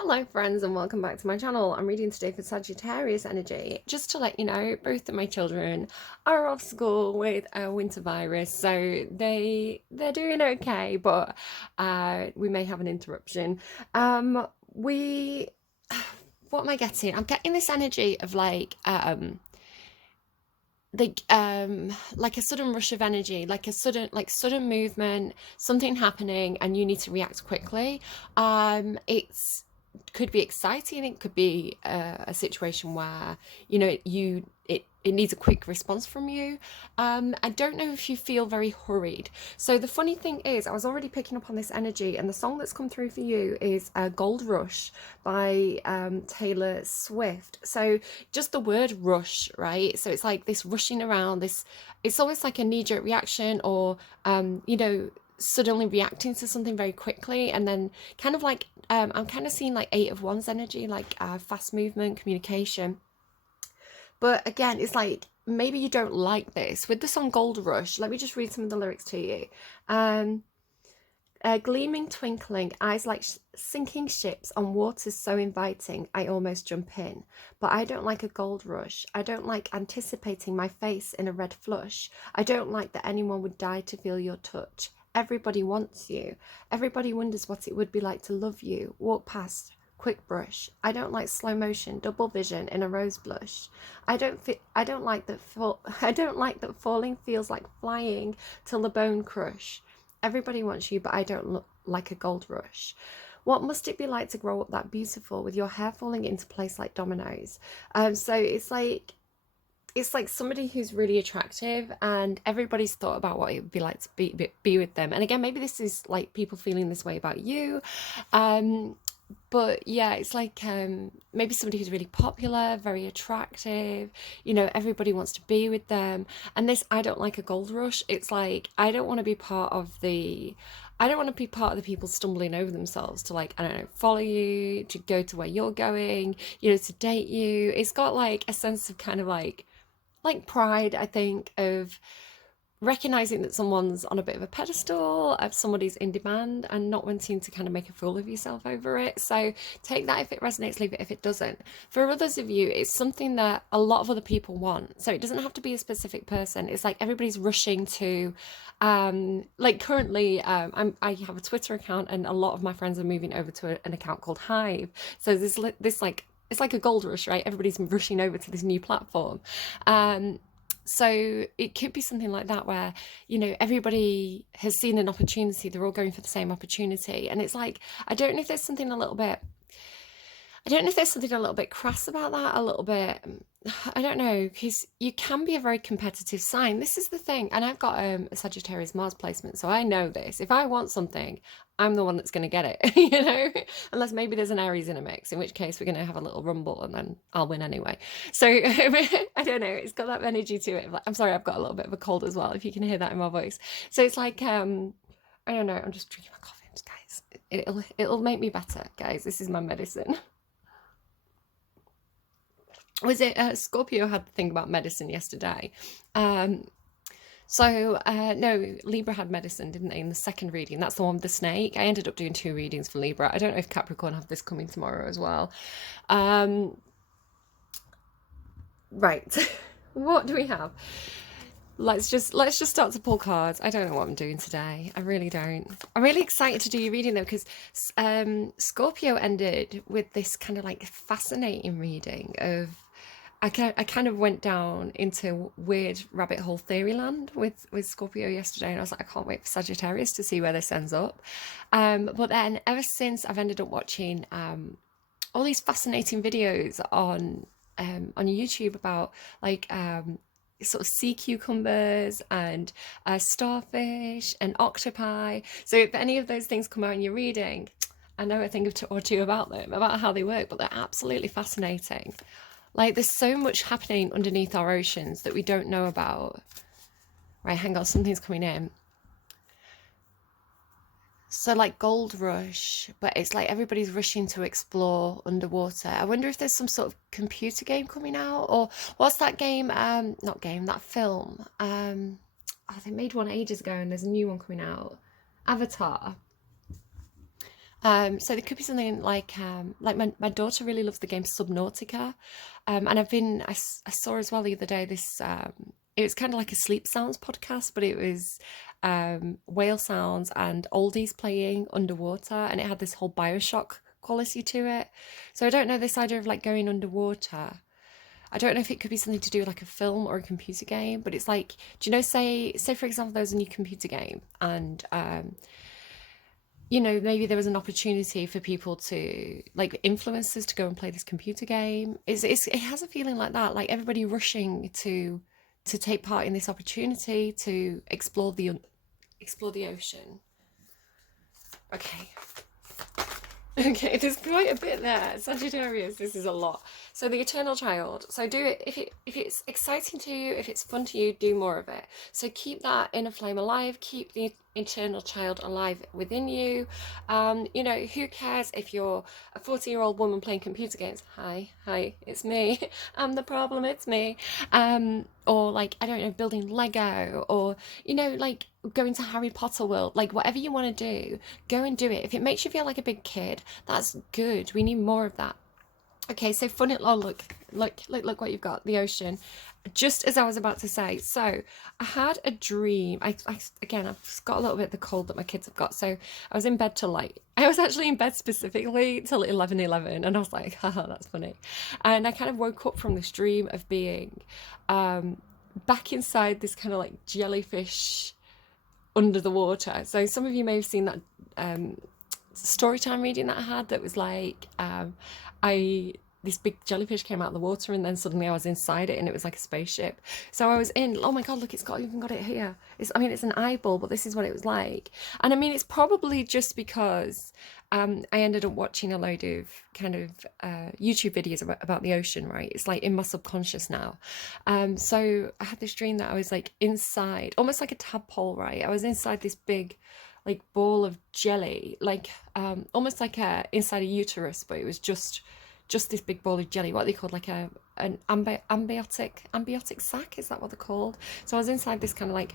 Hello friends and welcome back to my channel. I'm reading today for Sagittarius energy. Just to let you know, both of my children are off school with a winter virus, so they're doing okay, but we may have an interruption. We what am I getting? I'm getting this energy of like a sudden rush of energy, like a sudden movement, something happening and you need to react quickly. It's could be exciting. It could be a situation where it needs a quick response from you. I don't know if you feel very hurried. So the funny thing is, I was already picking up on this energy, and the song that's come through for you is Gold Rush by Taylor Swift. So just the word rush, right? So it's like this rushing around, this, it's always like a knee-jerk reaction, or suddenly reacting to something very quickly, and then kind of like I'm kind of seeing like Eight of Wands energy, like fast movement, communication. But again, it's like maybe you don't like this. With the song Gold Rush, let me just read some of the lyrics to you. Um, Gleaming, twinkling, eyes like sinking ships on waters so inviting, I almost jump in. But I don't like a gold rush. I don't like anticipating my face in a red flush. I don't like that anyone would die to feel your touch. Everybody wants you. Everybody wonders what it would be like to love you. Walk past, quick brush. I don't like slow motion, double vision in a rose blush. I don't like that I don't like that falling feels like flying till the bone crush. Everybody wants you, but I don't look like a gold rush. What must it be like to grow up that beautiful with your hair falling into place like dominoes? So it's like somebody who's really attractive, and everybody's thought about what it would be like to be with them. And again, maybe this is like people feeling this way about you. But yeah, it's like maybe somebody who's really popular, very attractive, everybody wants to be with them. And this, I don't like a gold rush. It's like I don't want to be part of the people stumbling over themselves to, like, I don't know, follow you, to go to where you're going, to date you. It's got like a sense of kind of like pride, I think, of recognizing that someone's on a bit of a pedestal, of somebody's in demand, and not wanting to kind of make a fool of yourself over it. So take that if it resonates, leave it if it doesn't. For others of you, it's something that a lot of other people want. So it doesn't have to be a specific person. It's like everybody's rushing to, like currently, I have a Twitter account, and a lot of my friends are moving over to an account called Hive. So this like, it's like a gold rush, right? Everybody's rushing over to this new platform. So it could be something like that where, everybody has seen an opportunity. They're all going for the same opportunity. And it's like, I don't know if there's something a little bit, I don't know if there's something a little bit crass about that, a little bit, I don't know, because you can be a very competitive sign. This is the thing. And I've got a Sagittarius Mars placement, so I know this. If I want something, I'm the one that's going to get it, unless maybe there's an Aries in a mix, in which case we're going to have a little rumble and then I'll win anyway. So I don't know, it's got that energy to it. I'm sorry, I've got a little bit of a cold as well, if you can hear that in my voice. So it's like, I don't know, I'm just drinking my coffee, guys. It'll make me better, guys. This is my medicine. Was it Scorpio had the thing about medicine yesterday? No, Libra had medicine, didn't they, in the second reading? That's the one with the snake. I ended up doing 2 readings for Libra. I don't know if Capricorn have this coming tomorrow as well. Right. What do we have? Let's just start to pull cards. I don't know what I'm doing today. I really don't. I'm really excited to do your reading though, because Scorpio ended with this kind of like fascinating reading of, I kind of went down into weird rabbit hole theory land with Scorpio yesterday, and I was like, I can't wait for Sagittarius to see where this ends up. But then ever since, I've ended up watching all these fascinating videos on YouTube about like sort of sea cucumbers and starfish and octopi. So if any of those things come out in your reading, I know a thing or two about them, about how they work, but they're absolutely fascinating. Like, there's so much happening underneath our oceans that we don't know about. Right, hang on, something's coming in. So like Gold Rush, but it's like everybody's rushing to explore underwater. I wonder if there's some sort of computer game coming out, or what's that game? Not game, that film. Oh, they made one ages ago, and there's a new one coming out. Avatar. So there could be something like my daughter really loves the game Subnautica, and I saw as well the other day this it was kind of like a sleep sounds podcast, but it was whale sounds and oldies playing underwater, and it had this whole Bioshock quality to it. So I don't know, this idea of like going underwater. I don't know if it could be something to do with like a film or a computer game, but it's like, do you know, say for example, there's a new computer game and maybe there was an opportunity for people to, like influencers, to go and play this computer game. It has a feeling like that, like everybody rushing to take part in this opportunity to explore the ocean. Okay. Okay, there's quite a bit there. Sagittarius, this is a lot. So the eternal child. So do it if it's exciting to you, if it's fun to you, do more of it. So keep that inner flame alive, keep the eternal child alive within you. Who cares if you're a 40-year-old woman playing computer games? Hi, it's me. I'm the problem, it's me. Or like, I don't know, building Lego, or like going to Harry Potter World, like whatever you want to do, go and do it. If it makes you feel like a big kid, that's good. We need more of that. Okay, so fun it. Oh, look what you've got, the ocean. Just as I was about to say, so I had a dream. Again, I've got a little bit of the cold that my kids have got. So I was in bed till like, I was actually in bed specifically till 11:11, and I was like, haha, that's funny. And I kind of woke up from this dream of being back inside this kind of like jellyfish under the water. So some of you may have seen that story time reading that I had, that was like I this big jellyfish came out of the water, and then suddenly I was inside it, and it was like a spaceship. So I was in, oh my god, look, it's even got it here. It's an eyeball, but this is what it was like. And I mean, it's probably just because I ended up watching a load of kind of YouTube videos about the ocean, right? It's like in my subconscious now. So I had this dream that I was like inside, almost like a tadpole, right? I was inside this big like ball of jelly, like almost like inside a uterus, but it was just this big ball of jelly. What are they called? Like an ambiotic sac, is that what they're called? So I was inside this kind of like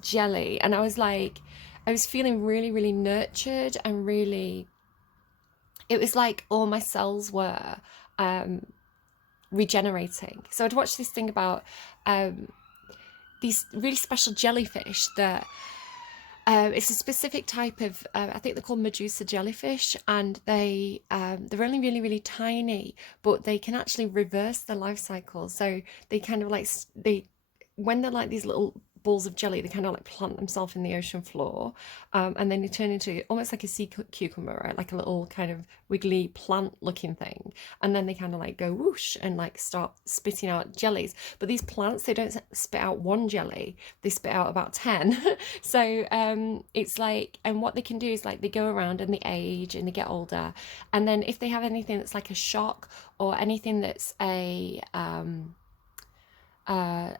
jelly, and I was feeling really, really nurtured, and really, it was like all my cells were regenerating. So I'd watched this thing about these really special jellyfish that it's a specific type of, I think they're called Medusa jellyfish, and they're only really, really tiny, but they can actually reverse their life cycle. So they kind of like, when they're like these little balls of jelly, they kind of like plant themselves in the ocean floor, and then they turn into almost like a sea cucumber, right? Like a little kind of wiggly plant looking thing, and then they kind of like go whoosh and like start spitting out jellies. But these plants, they don't spit out one jelly, they spit out about 10. So it's like, and what they can do is like they go around and they age and they get older, and then if they have anything that's like a shock, or anything that's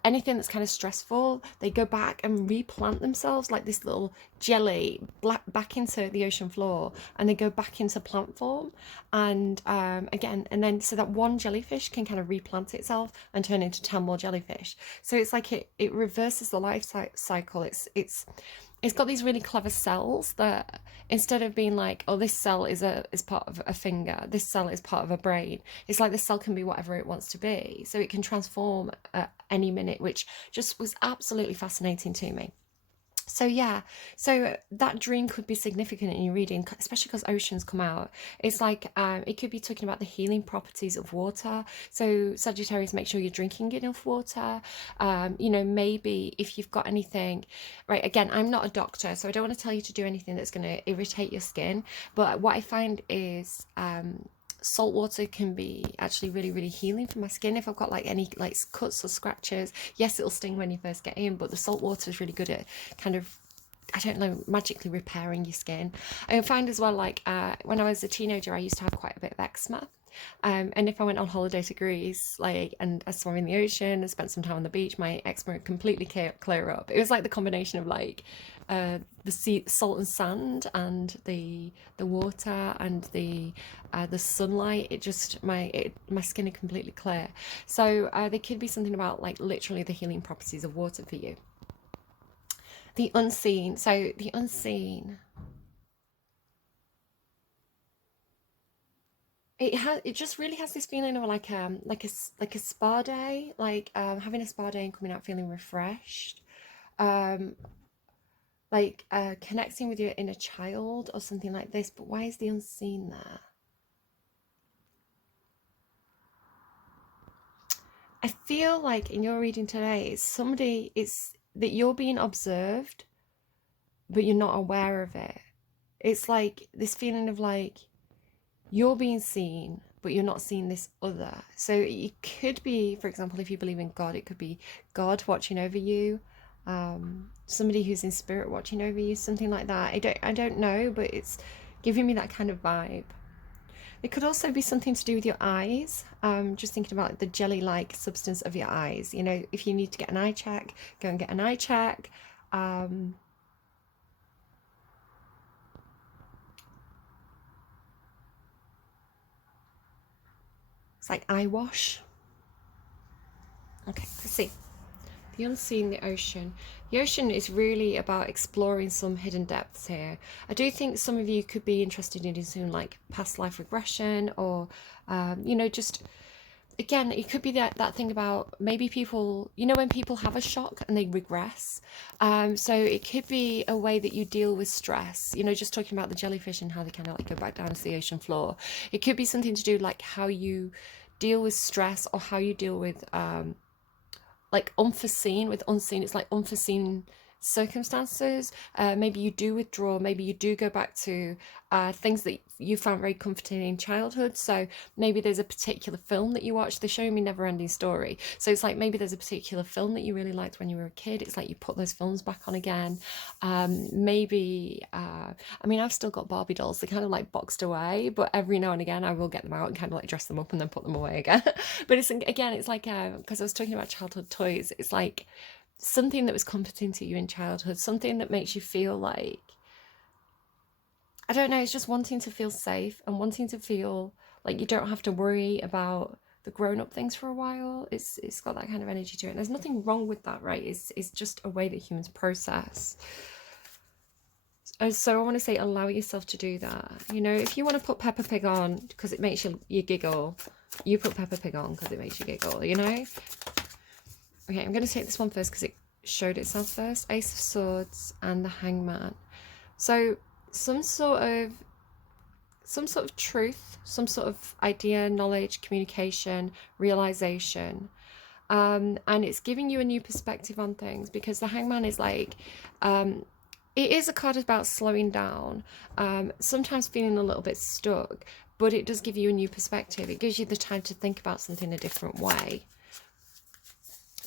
anything that's kind of stressful, they go back and replant themselves like this little jelly back into the ocean floor, and they go back into plant form, and again, and then so that one jellyfish can kind of replant itself and turn into 10 more jellyfish. So it's like it reverses the life cycle. It's got these really clever cells that, instead of being like, oh, this cell is part of a finger, this cell is part of a brain, it's like the cell can be whatever it wants to be. So it can transform at any minute, which just was absolutely fascinating to me. So yeah, so that dream could be significant in your reading, especially because oceans come out. It's like it could be talking about the healing properties of water. So Sagittarius, make sure you're drinking enough water. Maybe if you've got anything, right? Again, I'm not a doctor, so I don't want to tell you to do anything that's going to irritate your skin. But what I find is salt water can be actually really, really healing for my skin. If I've got like any like cuts or scratches, yes, it'll sting when you first get in, but the salt water is really good at kind of, I don't know, magically repairing your skin. I find as well, like when I was a teenager, I used to have quite a bit of eczema. And if I went on holiday to Greece, like, and I swam in the ocean and spent some time on the beach, my eczema would completely clear up. It was like the combination of like the sea, salt and sand, and the water and the sunlight. It just my skin is completely clear. So there could be something about like literally the healing properties of water for you. The unseen. So the unseen. it just really has this feeling of like a spa day, like having a spa day and coming out feeling refreshed, um like connecting with your inner child or something like this. But why is the unseen there? I feel like in your reading today, it's that you're being observed, but you're not aware of it. It's like this feeling of like you're being seen, but you're not seeing this other. So it could be, for example, if you believe in God, it could be God watching over you, somebody who's in spirit watching over you, something like that. I don't know, but it's giving me that kind of vibe. It could also be something to do with your eyes. Just thinking about the jelly-like substance of your eyes. You know, if you need to get an eye check, go and get an eye check. Um, it's like eye wash. Okay, let's see. The unseen, the ocean. The ocean is really about exploring some hidden depths here. I do think some of you could be interested in doing like past life regression, or, you know, just again, it could be that thing about maybe people, you know, when people have a shock and they regress. So it could be a way that you deal with stress, you know, just talking about the jellyfish and how they kind of like go back down to the ocean floor. It could be something to do like how you deal with stress, or how you deal with like unforeseen. With unseen, it's like unforeseen circumstances. Maybe you do withdraw, maybe you do go back to things that you found very comforting in childhood. So maybe there's a particular film that you watch. They're showing me Never Ending Story, so it's like maybe there's a particular film that you really liked when you were a kid. It's like you put those films back on again. Maybe I mean, I've still got Barbie dolls. They're kind of like boxed away, but every now and again I will get them out and kind of like dress them up and then put them away again. But it's again, it's like because I was talking about childhood toys, it's like something that was comforting to you in childhood, something that makes you feel like, I don't know, it's just wanting to feel safe and wanting to feel like you don't have to worry about the grown-up things for a while. It's got that kind of energy to it. And there's nothing wrong with that, right? It's just a way that humans process. So I want to say, allow yourself to do that. You know, if you want to put Peppa Pig on because it makes you giggle, you put Peppa Pig on because it makes you giggle, you know? Okay, I'm going to take this one first because it showed itself first. Ace of Swords and the Hangman. So some sort of truth, some sort of idea, knowledge, communication, realization. And it's giving you a new perspective on things, because the Hangman is like, it is a card about slowing down, sometimes feeling a little bit stuck, but it does give you a new perspective. It gives you the time to think about something a different way.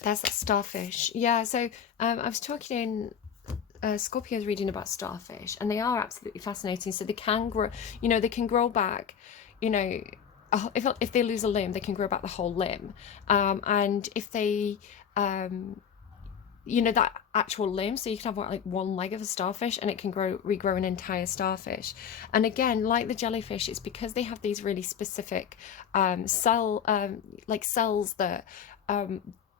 There's that starfish. Yeah, so I was talking in Scorpio's reading about starfish, and they are absolutely fascinating. So they can grow, you know, they can grow back, you know, if they lose a limb, they can grow back the whole limb. And if they, you know, that actual limb, so you can have like one leg of a starfish and it can regrow an entire starfish. And again, like the jellyfish, it's because they have these really specific cells that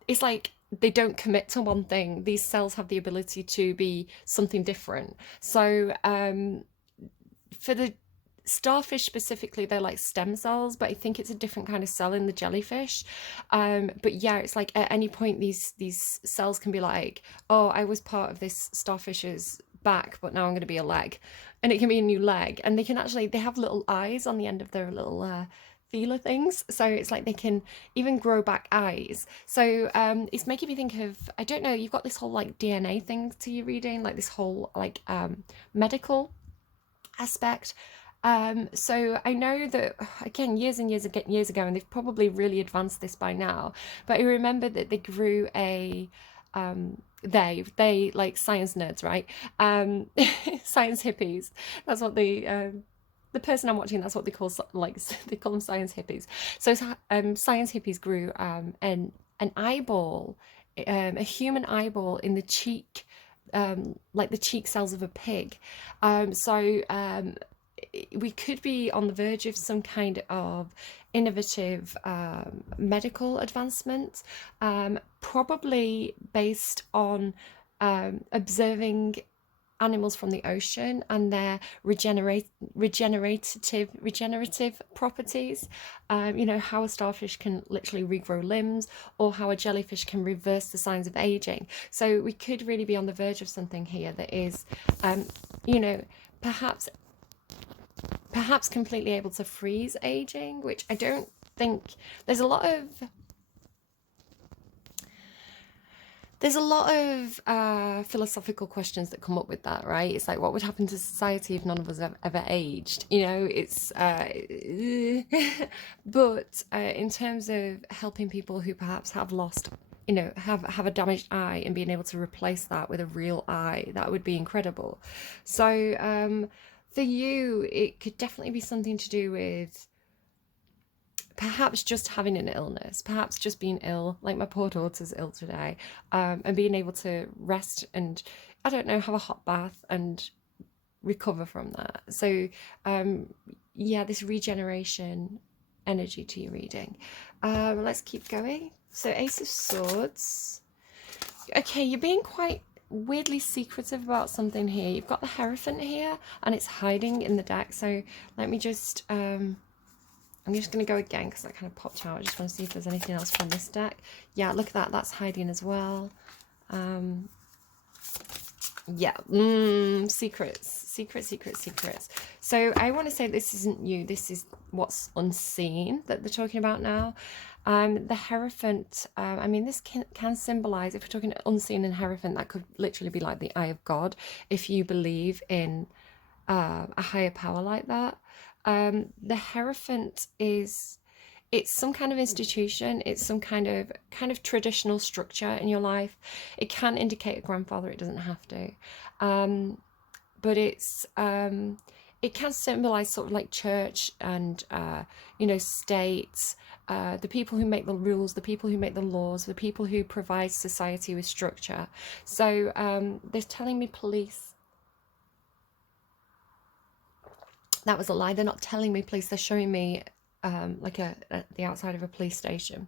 it's like they don't commit to one thing. These cells have the ability to be something different. So for the starfish specifically, they're like stem cells, but I think it's a different kind of cell in the jellyfish. But yeah, it's like at any point these cells can be like, oh, I was part of this starfish's back, but now I'm going to be a leg, and it can be a new leg. And they have little eyes on the end of their little feeler things, so it's like they can even grow back eyes. So it's making me think of, I don't know, you've got this whole like DNA thing to your reading, like this whole like medical aspect. So I know that, again, years and years ago, and they've probably really advanced this by now, but I remember that they grew a they like science nerds, right? Science hippies, that's what the person I'm watching, that's what they call, like, they call them science hippies. So science hippies grew an eyeball, a human eyeball in the cheek, like the cheek cells of a pig. We could be on the verge of some kind of innovative medical advancement, probably based on observing animals from the ocean and their regenerative properties. You know, how a starfish can literally regrow limbs, or how a jellyfish can reverse the signs of aging. So we could really be on the verge of something here that is, you know, perhaps completely able to freeze aging, which I don't think. There's a lot of philosophical questions that come up with that, right? It's like, what would happen to society if none of us ever aged? You know, it's but in terms of helping people who perhaps have lost, you know, have a damaged eye, and being able to replace that with a real eye, that would be incredible. So for you, it could definitely be something to do with perhaps just having an illness, perhaps just being ill, like my poor daughter's ill today, and being able to rest and, I don't know, have a hot bath and recover from that. So, yeah, this regeneration energy to your reading. Let's keep going. So, Ace of Swords. Okay, you're being quite weirdly secretive about something here. You've got the Hierophant here, and it's hiding in the deck. So, let me just. I'm just going to go again because that kind of popped out. I just want to see if there's anything else from this deck. Yeah, look at that. That's hiding as well. Yeah, secrets. So I want to say this isn't you. This is what's unseen that they're talking about now. The Hierophant, I mean, this can symbolize, if we're talking unseen and Hierophant, that could literally be like the eye of God, if you believe in a higher power like that. The Hierophant is, it's some kind of institution, it's some kind of traditional structure in your life. It can indicate a grandfather, it doesn't have to. But it's it can symbolize sort of like church and you know, states, the people who make the rules, the people who make the laws, the people who provide society with structure. So they're telling me police. That was a lie. They're not telling me police. They're showing me like the outside of a police station.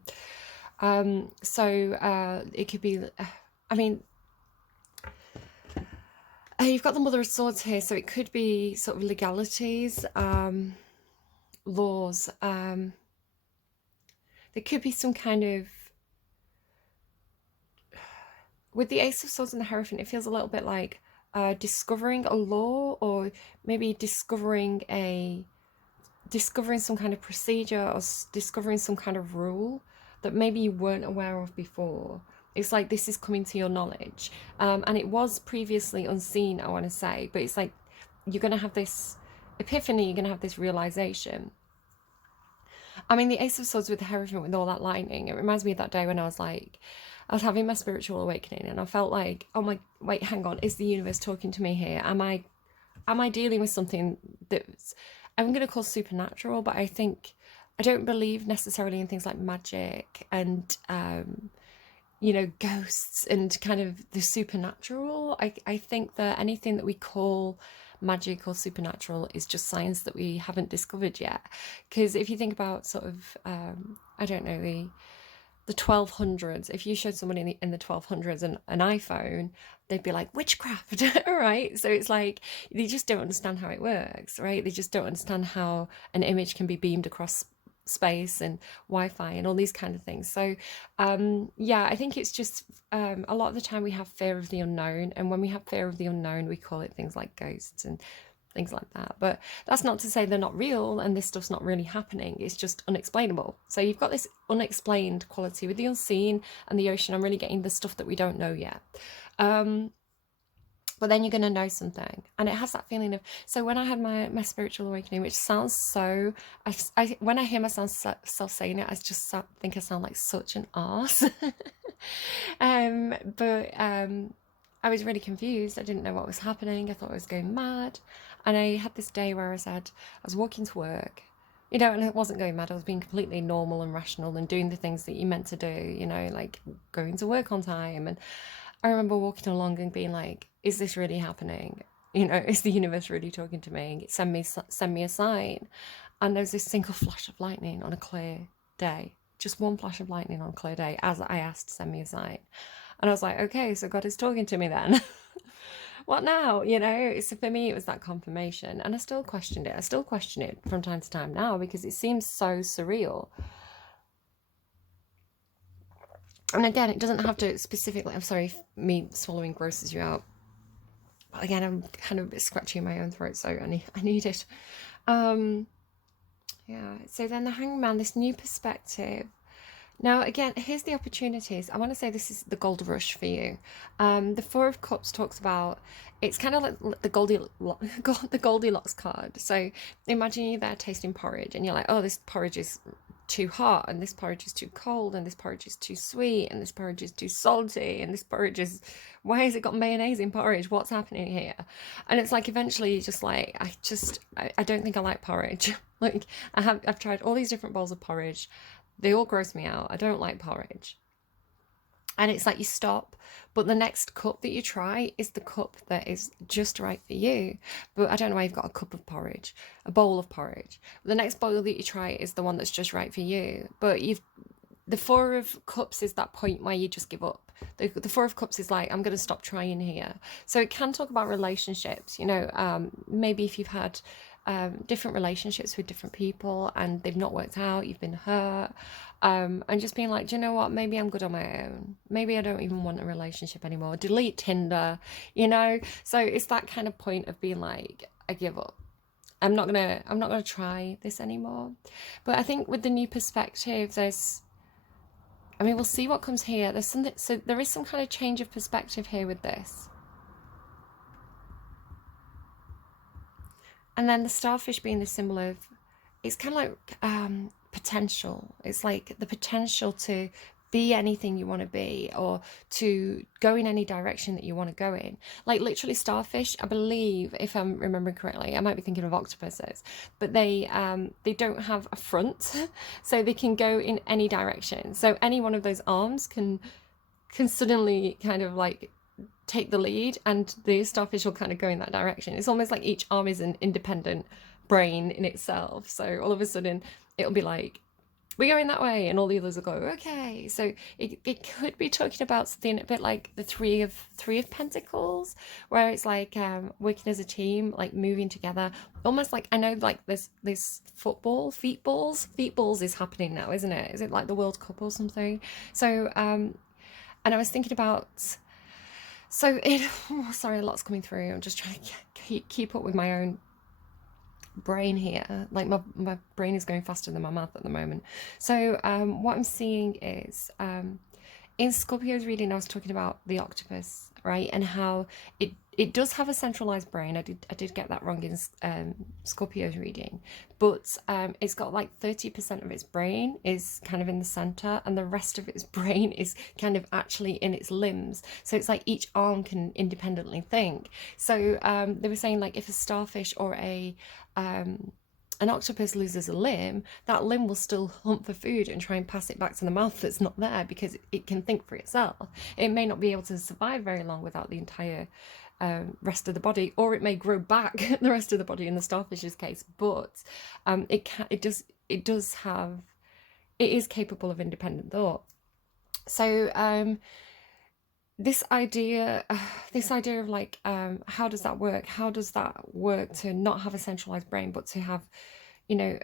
So it could be, I mean, you've got the Mother of Swords here, so it could be sort of legalities, laws. There could be some kind of, with the Ace of Swords and the Hierophant, it feels a little bit like discovering a law, or maybe discovering some kind of procedure, or discovering some kind of rule that maybe you weren't aware of before. It's like this is coming to your knowledge, and it was previously unseen, I want to say, but it's like you're going to have this epiphany, you're going to have this realization. I mean, the Ace of Swords with the Hierophant with all that lightning, it reminds me of that day when I was having my spiritual awakening, and I felt like, oh my, wait, hang on, is the universe talking to me here? Am I dealing with something that's, I'm going to call supernatural, but I don't believe necessarily in things like magic and, you know, ghosts and kind of the supernatural. I think that anything that we call magic or supernatural is just science that we haven't discovered yet. Because if you think about sort of, I don't know, the 1200s, if you showed somebody in the 1200s an iPhone, they'd be like, witchcraft, right? So it's like, they just don't understand how it works, right? They just don't understand how an image can be beamed across space and Wi-Fi and all these kind of things. So yeah, I think it's just a lot of the time we have fear of the unknown, and when we have fear of the unknown, we call it things like ghosts and things like that. But that's not to say they're not real and this stuff's not really happening. It's just unexplainable. So you've got this unexplained quality with the unseen and the ocean. I'm really getting the stuff that we don't know yet. But then you're going to know something, and it has that feeling of, so when I had my spiritual awakening, which sounds so, when I hear myself saying it, I just think I sound like such an arse. But I was really confused. I didn't know what was happening. I thought I was going mad. And I had this day where I said, I was walking to work, you know, and I wasn't going mad. I was being completely normal and rational and doing the things that you're meant to do, you know, like going to work on time. And I remember walking along and being like, is this really happening? You know, is the universe really talking to me? Send me a sign. And there's this single flash of lightning on a clear day, just one flash of lightning on a clear day, as I asked to send me a sign. And I was like, okay, so God is talking to me then. What now? You know, so for me, it was that confirmation. And I still questioned it. I still question it from time to time now because it seems so surreal. And again, it doesn't have to specifically, I'm sorry if me swallowing grosses you out. But again, I'm kind of a bit scratchy in my own throat, so I need it. Um, yeah, so then the hangman, this new perspective. Now, again, here's the opportunities. I want to say this is the gold rush for you. The Four of Cups talks about, it's kind of like the the Goldilocks card. So imagine you're there tasting porridge and you're like, oh, this porridge is too hot and this porridge is too cold and this porridge is too sweet and this porridge is too salty and this porridge is, why has it got mayonnaise in porridge? What's happening here? And it's like eventually you're just like, I don't think I like porridge. Like I've tried all these different bowls of porridge. They all gross me out. I don't like porridge. And it's like you stop, but the next cup that you try is the cup that is just right for you. But I don't know why you've got a cup of porridge, a bowl of porridge. The next bowl that you try is the one that's just right for you. But the Four of Cups is that point where you just give up. The Four of Cups is like, I'm going to stop trying here. So it can talk about relationships, you know, maybe if you've had different relationships with different people and they've not worked out, you've been hurt, and just being like, do you know what, maybe I'm good on my own, maybe I don't even want a relationship anymore, delete Tinder, you know. So it's that kind of point of being like, I give up, I'm not gonna try this anymore. But I think with the new perspective, we'll see what comes here. There's something, so there is some kind of change of perspective here with this. And then the starfish being the symbol of, it's kind of like potential. It's like the potential to be anything you want to be or to go in any direction that you want to go in. Like literally starfish, I believe, if I'm remembering correctly, I might be thinking of octopuses, but they don't have a front, so they can go in any direction. So any one of those arms can suddenly kind of like take the lead and the starfish will kind of go in that direction. It's almost like each arm is an independent brain in itself. So all of a sudden it'll be like, we're going that way, and all the others will go, okay. So it could be talking about something a bit like the three of Pentacles, where it's like working as a team, like moving together, almost like, I know like this football, feet balls is happening now, isn't it? Is it like the World Cup or something? So and I was thinking about, so sorry, a lot's coming through. I'm just trying to keep up with my own brain here. Like my brain is going faster than my mouth at the moment. So what I'm seeing is in Scorpio's reading, I was talking about the octopus, right, and how it does have a centralized brain. I did get that wrong in Scorpio's reading, but it's got like 30% of its brain is kind of in the center, and the rest of its brain is kind of actually in its limbs. So it's like each arm can independently think. So they were saying like if a starfish or an octopus loses a limb, that limb will still hunt for food and try and pass it back to the mouth that's not there because it can think for itself. It may not be able to survive very long without the entire rest of the body, or it may grow back the rest of the body in the starfish's case, but it is capable of independent thought. So this idea of like, how does that work? How does that work to not have a centralized brain, but to have, you know,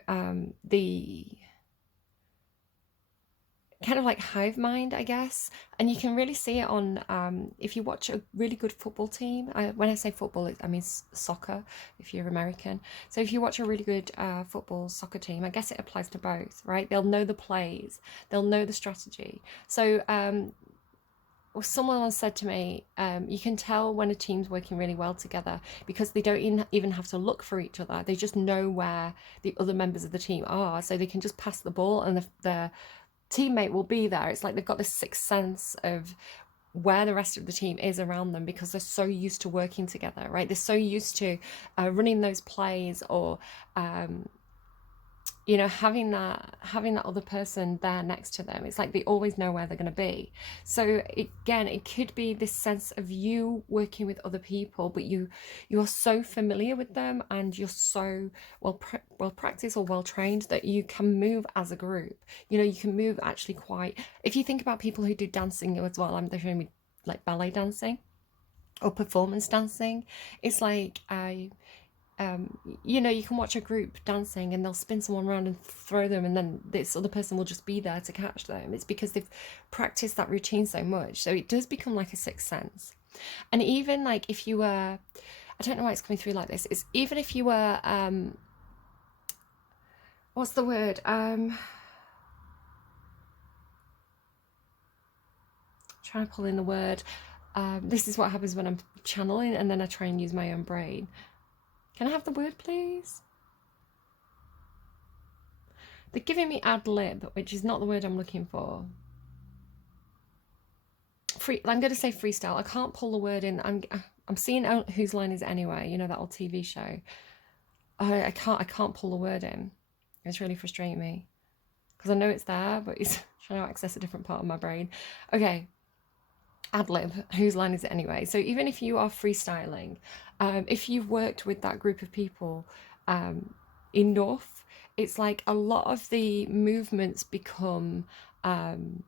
the kind of like hive mind, I guess. And you can really see it on, if you watch a really good football team. When I say football, I mean soccer, if you're American. So if you watch a really good football soccer team, I guess it applies to both, right? They'll know the plays, they'll know the strategy. So someone once said to me, you can tell when a team's working really well together because they don't even have to look for each other. They just know where the other members of the team are, so they can just pass the ball and the teammate will be there. It's like they've got this sixth sense of where the rest of the team is around them because they're so used to working together, right? They're so used to running those plays, or you know, having that other person there next to them. It's like they always know where they're going to be. So again, it could be this sense of you working with other people, but you are so familiar with them and you're so well practiced or well trained that you can move as a group. You know, you can move actually quite, if you think about people who do dancing as well, they're showing me like ballet dancing. or performance dancing. It's like you know, you can watch a group dancing and they'll spin someone around and throw them, and then this other person will just be there to catch them. It's because they've practiced that routine so much. So it does become like a sixth sense. And even like if you were, I don't know why it's coming through like this, it's even if you were what's the word, trying to pull in the word, this is what happens when I'm channeling and then I try and use my own brain. Can I have the word, please? They're giving me ad lib, which is not the word I'm looking for. I'm going to say freestyle. I can't pull the word in. I'm seeing Whose Line Is It Anyway? You know, that old TV show. I can't pull the word in. It's really frustrating me because I know it's there, but it's trying to access a different part of my brain. Okay. Ad lib. Whose line is it anyway? So even if you are freestyling, if you've worked with that group of people enough, it's like a lot of the movements become, I'm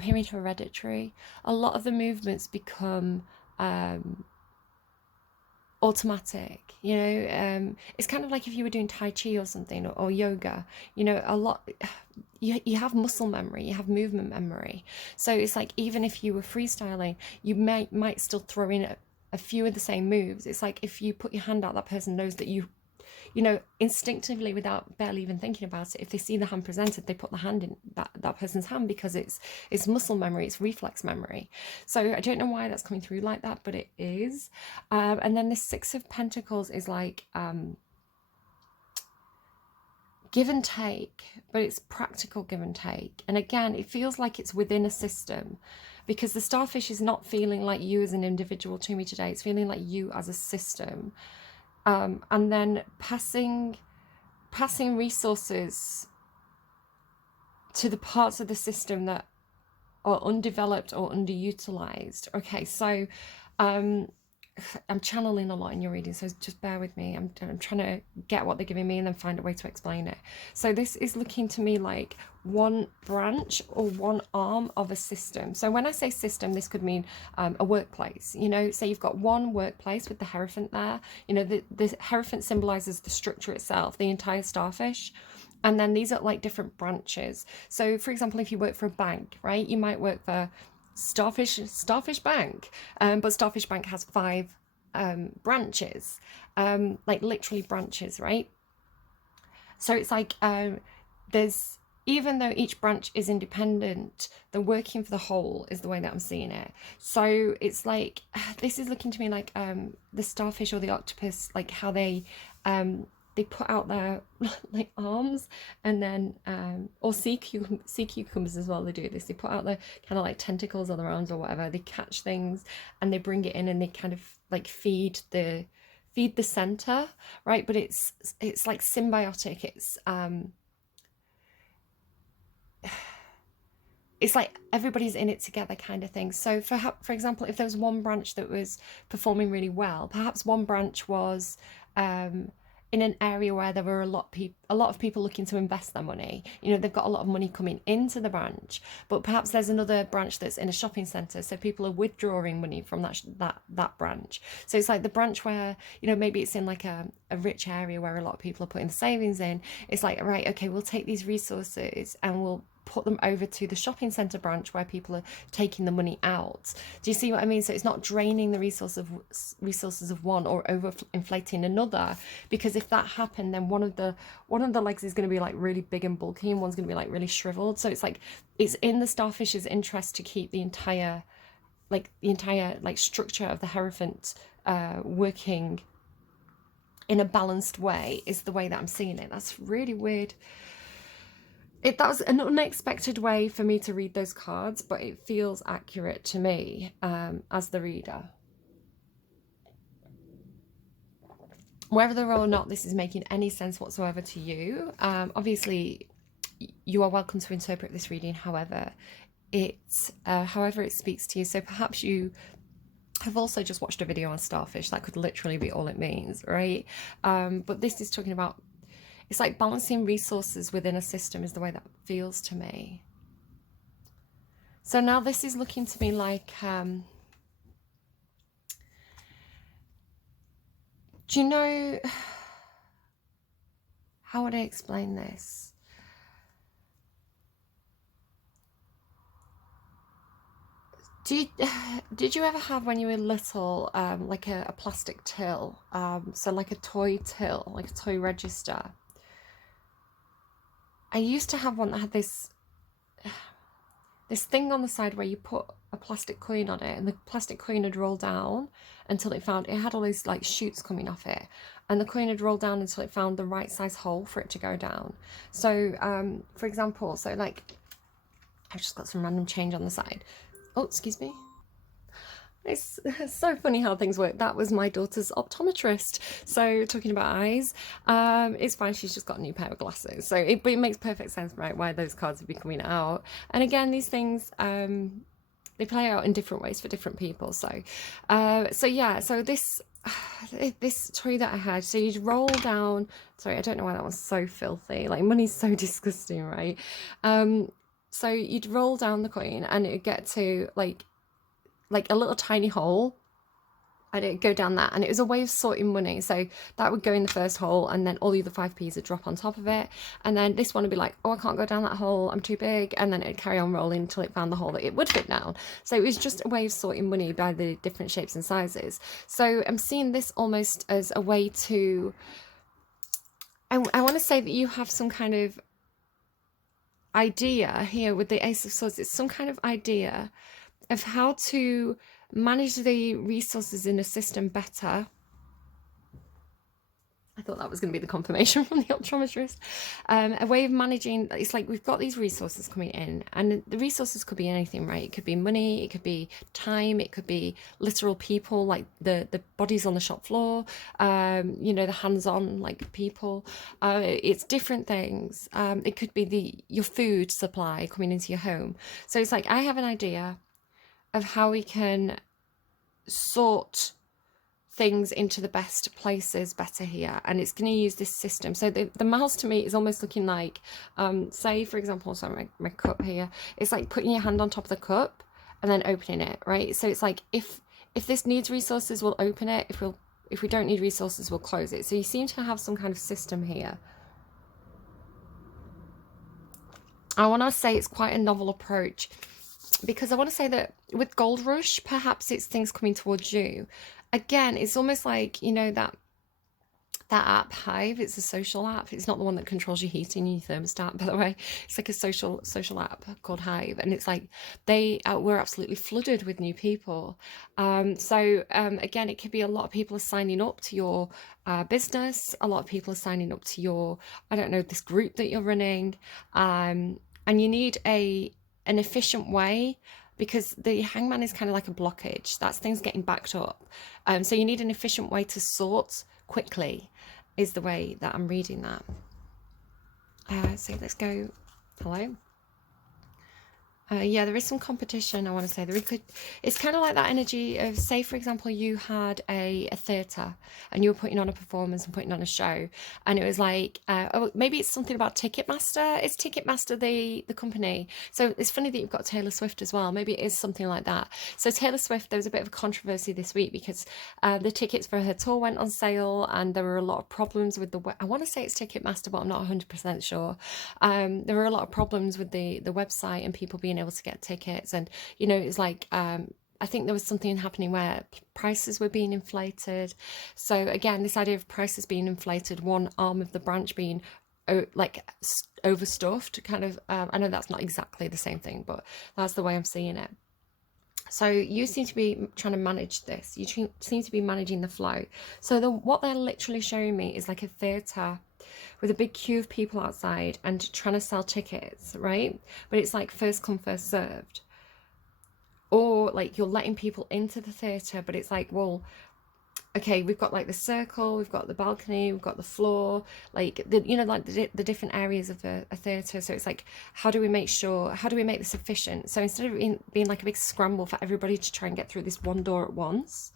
hearing hereditary, a lot of the movements become automatic, you know. It's kind of like if you were doing Tai Chi or something, or yoga, you know, a lot, you have muscle memory, you have movement memory. So it's like even if you were freestyling, you might still throw in a few of the same moves. It's like if you put your hand out, that person knows that you know, instinctively, without barely even thinking about it, if they see the hand presented, they put the hand in that person's hand, because it's muscle memory, it's reflex memory. So I don't know why that's coming through like that, but it is. And then the Six of Pentacles is like give and take, but it's practical give and take. And again, it feels like it's within a system, because the starfish is not feeling like you as an individual to me today. It's feeling like you as a system. And then passing resources to the parts of the system that are undeveloped or underutilized. Okay, so I'm channeling a lot in your reading, so just bear with me. I'm trying to get what they're giving me and then find a way to explain it. So this is looking to me like one branch or one arm of a system. So when I say system, this could mean a workplace. You know, say you've got one workplace with the Hierophant there. You know, the Hierophant symbolizes the structure itself, the entire starfish. And then these are like different branches. So for example, if you work for a bank, right, you might work for Starfish Bank, but Starfish Bank has 5 branches, like literally branches, right? So it's like there's, even though each branch is independent, they're working for the whole, is the way that I'm seeing it. So it's like, this is looking to me like the starfish or the octopus, like how they put out their like arms, and then or sea cucumbers as well, they do this, they put out their kind of like tentacles or their arms or whatever, they catch things and they bring it in and they kind of like feed the center, right? But it's like symbiotic. It's like everybody's in it together kind of thing. So for example, if there was one branch that was performing really well, perhaps one branch was in an area where there were a lot of people looking to invest their money. You know, they've got a lot of money coming into the branch, but perhaps there's another branch that's in a shopping centre, so people are withdrawing money from that branch. So it's like the branch where, you know, maybe it's in like a rich area where a lot of people are putting savings in. It's like, right, okay, we'll take these resources and we'll put them over to the shopping centre branch where people are taking the money out. Do you see what I mean? So it's not draining the resources of one or over inflating another, because if that happened, then one of the legs is going to be like really big and bulky and one's going to be like really shriveled. So it's like it's in the starfish's interest to keep the entire structure of the Hierophant working in a balanced way, is the way that I'm seeing it. That's really weird. That was an unexpected way for me to read those cards, but it feels accurate to me as the reader. Whether or not this is making any sense whatsoever to you, obviously you are welcome to interpret this reading however it speaks to you. So perhaps you have also just watched a video on starfish. That could literally be all it means, right? But this is talking about, it's like balancing resources within a system, is the way that feels to me. So now this is looking to me like Do you know, how would I explain this? Did you ever have, when you were little, like a plastic till, so like a toy till, like a toy register? I used to have one that had this thing on the side where you put a plastic coin on it, and the plastic coin would roll down until it had all these like shoots coming off it, and the coin would roll down until it found the right size hole for it to go down. So for example, so like I've just got some random change on the side. Oh, excuse me. It's so funny how things work. That was my daughter's optometrist. So talking about eyes, it's fine. She's just got a new pair of glasses. So it makes perfect sense, right, why those cards would be coming out. And again, these things, they play out in different ways for different people. So yeah, so this toy that I had, so you'd roll down, sorry, I don't know why that was so filthy. Like, money's so disgusting, right? So you'd roll down the coin and it'd get to like a little tiny hole, and it'd go down that, and it was a way of sorting money. So that would go in the first hole, and then all the other 5p's would drop on top of it, and then this one would be like, oh, I can't go down that hole, I'm too big, and then it'd carry on rolling until it found the hole that it would fit down. So it was just a way of sorting money by the different shapes and sizes. So I'm seeing this almost as a way to, I want to say that you have some kind of idea here with the Ace of Swords. It's some kind of idea of how to manage the resources in a system better. I thought that was going to be the confirmation from the optometrist. A way of managing, it's like we've got these resources coming in, and the resources could be anything, right? It could be money, it could be time, it could be literal people, like the bodies on the shop floor, you know, the hands-on like people. It's different things. It could be your food supply coming into your home. So it's like, I have an idea of how we can sort things into the best places better here, and it's going to use this system. So the mouse to me is almost looking like, say for example, sorry, my cup here, it's like putting your hand on top of the cup and then opening it, right? So it's like, if this needs resources, we'll open it. If we don't need resources, we'll close it. So you seem to have some kind of system here. I want to say it's quite a novel approach, because I want to say that with Gold Rush, perhaps it's things coming towards you. Again, it's almost like, you know, that app Hive. It's a social app. It's not the one that controls your heating and your thermostat, by the way. It's like a social app called Hive, and it's like we're absolutely flooded with new people. So again, it could be a lot of people are signing up to your business. A lot of people are signing up to your, I don't know, this group that you're running, and you need an efficient way, because the Hangman is kind of like a blockage. That's things getting backed up. So you need an efficient way to sort quickly, is the way that I'm reading that. So let's go, hello. Yeah, there is some competition, I want to say. It's kind of like that energy of, say, for example, you had a theatre and you were putting on a performance and putting on a show, and it was like, oh, maybe it's something about Ticketmaster. Is Ticketmaster the company? So it's funny that you've got Taylor Swift as well. Maybe it is something like that. So Taylor Swift, there was a bit of a controversy this week because the tickets for her tour went on sale, and there were a lot of problems with I want to say it's Ticketmaster, but I'm not 100% sure. There were a lot of problems with the website and people being able to get tickets, and you know, it's like I think there was something happening where prices were being inflated. So again, this idea of prices being inflated, one arm of the branch being like overstuffed, kind of. I know that's not exactly the same thing, but that's the way I'm seeing it. So you seem to be trying to manage this. You seem to be managing the flow. So what they're literally showing me is like a theatre with a big queue of people outside and trying to sell tickets, right? But it's like first come, first served. Or like you're letting people into the theatre, but it's like, well, okay, we've got like the circle, we've got the balcony, we've got the floor, like the different areas of a theatre. So it's like, how do we make this efficient? So instead of being like a big scramble for everybody to try and get through this one door at once,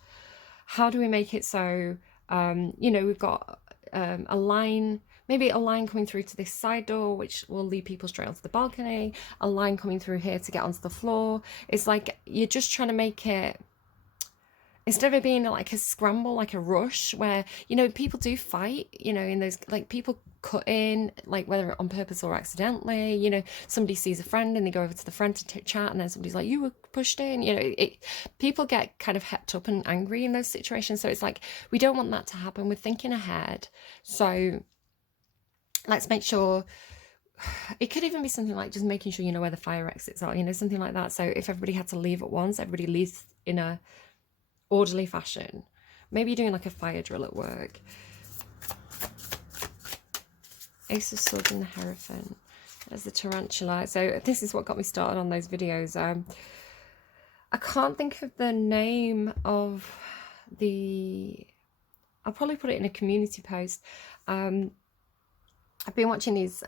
how do we make it so, we've got a line, maybe a line coming through to this side door, which will lead people straight onto the balcony, a line coming through here to get onto the floor. It's like you're just trying to make it instead of it being like a scramble, like a rush, where, you know, people do fight, you know, in those, like, people cut in, like, whether on purpose or accidentally, you know, somebody sees a friend and they go over to the friend to chat, and then somebody's like, you were pushed in, you know, people get kind of hepped up and angry in those situations. So it's like, we don't want that to happen. We're thinking ahead. So let's make sure. It could even be something like just making sure you know where the fire exits are, you know, something like that. So if everybody had to leave at once, everybody leaves in a orderly fashion. Maybe you're doing like a fire drill at work. Ace of Swords and the Hierophant. There's the tarantula. So this is what got me started on those videos. I can't think of the name of the... I'll probably put it in a community post. I've been watching these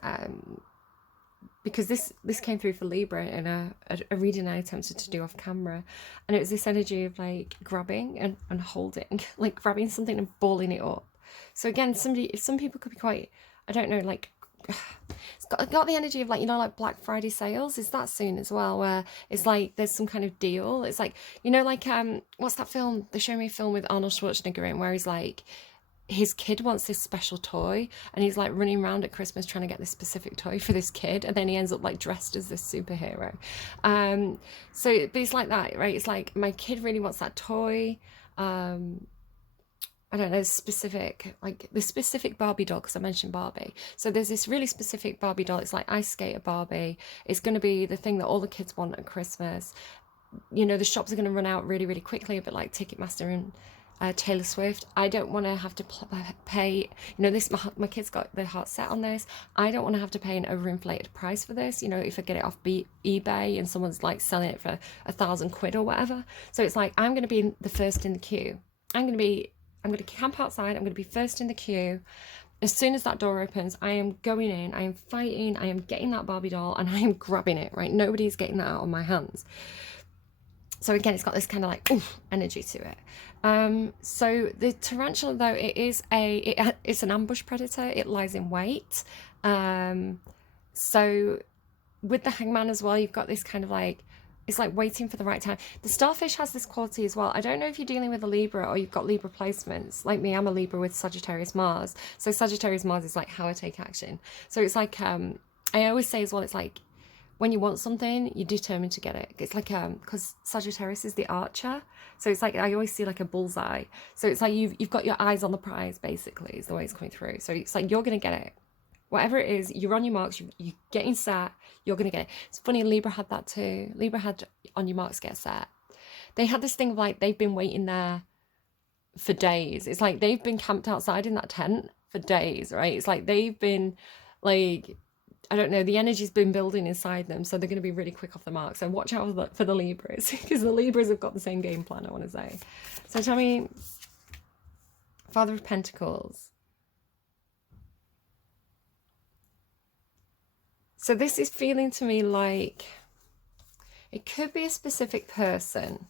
because this came through for Libra in a reading I attempted to do off camera, and it was this energy of like grabbing and holding, like grabbing something and balling it up. So again, some people could be quite, I don't know, like it's got the energy of like, you know, like Black Friday sales. Is that soon as well, where it's like there's some kind of deal. It's like, you know, like what's that film, they show me a film with Arnold Schwarzenegger in, where he's like, his kid wants this special toy, and he's like running around at Christmas trying to get this specific toy for this kid, and then he ends up like dressed as this superhero. So but it's like that, right? It's like, my kid really wants that toy. I don't know, specific, like the specific Barbie doll, because I mentioned Barbie. So there's this really specific Barbie doll. It's like ice skater Barbie. It's going to be the thing that all the kids want at Christmas. You know, the shops are going to run out really, really quickly, a bit like Ticketmaster and Taylor Swift. I don't want to have to pay, you know, this, my kids got their heart set on this. I don't want to have to pay an overinflated price for this, you know, if I get it off eBay and someone's like selling it for £1,000 or whatever. So it's like, I'm going to be the first in the queue. I'm going to camp outside. I'm going to be first in the queue. As soon as that door opens, I am going in, I am fighting, I am getting that Barbie doll, and I am grabbing it, right? Nobody's getting that out of my hands. So again, it's got this kind of like oof energy to it. So the tarantula, though, it's an ambush predator. It lies in wait. So with the Hangman as well, you've got this kind of like, it's like waiting for the right time. The starfish has this quality as well. I don't know if you're dealing with a Libra or you've got Libra placements. Like me, I'm a Libra with Sagittarius Mars. So Sagittarius Mars is like how I take action. So it's like, I always say as well, it's like, when you want something, you're determined to get it. It's like, because Sagittarius is the archer. So it's like, I always see like a bullseye. So it's like, you've got your eyes on the prize, basically, is the way it's coming through. So it's like, you're going to get it. Whatever it is, you're on your marks, you're getting set, you're going to get it. It's funny, Libra had that too. Libra had on your marks, get set. They had this thing of like, they've been waiting there for days. It's like, they've been camped outside in that tent for days, right? It's like, they've been like, I don't know, the energy's been building inside them, so they're going to be really quick off the mark. So watch out for the Libras, because the Libras have got the same game plan, I want to say. So tell me, Father of Pentacles. So this is feeling to me like it could be a specific person.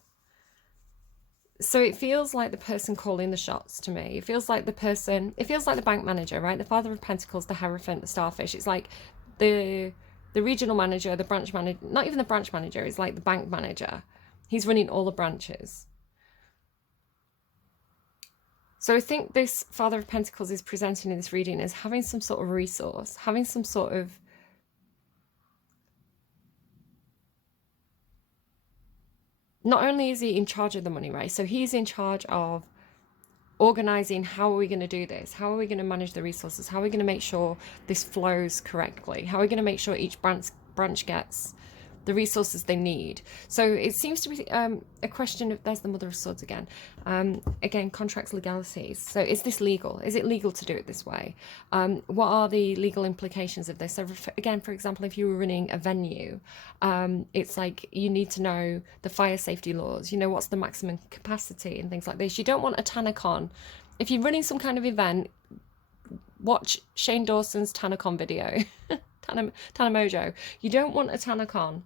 So it feels like the person calling the shots to me. It feels like the person, it feels like the bank manager, right? The Father of Pentacles, the Hierophant, the Starfish. It's like the regional manager, the branch manager, not even the branch manager, it's like the bank manager. He's running all the branches. So I think this Father of Pentacles is presenting in this reading as having some sort of resource, having some sort of, not only is he in charge of the money, right? So he's in charge of organizing, how are we going to do this? How are we going to manage the resources? How are we going to make sure this flows correctly? How are we going to make sure each branch gets the resources they need? So it seems to be a question of, there's the Mother of Swords again. Again, contracts, legalities. So is this legal? Is it legal to do it this way? What are the legal implications of this? So again, for example, if you were running a venue, it's like you need to know the fire safety laws, you know, what's the maximum capacity and things like this. You don't want a TanaCon. If you're running some kind of event, watch Shane Dawson's TanaCon video. Tanamojo. You don't want a TanaCon.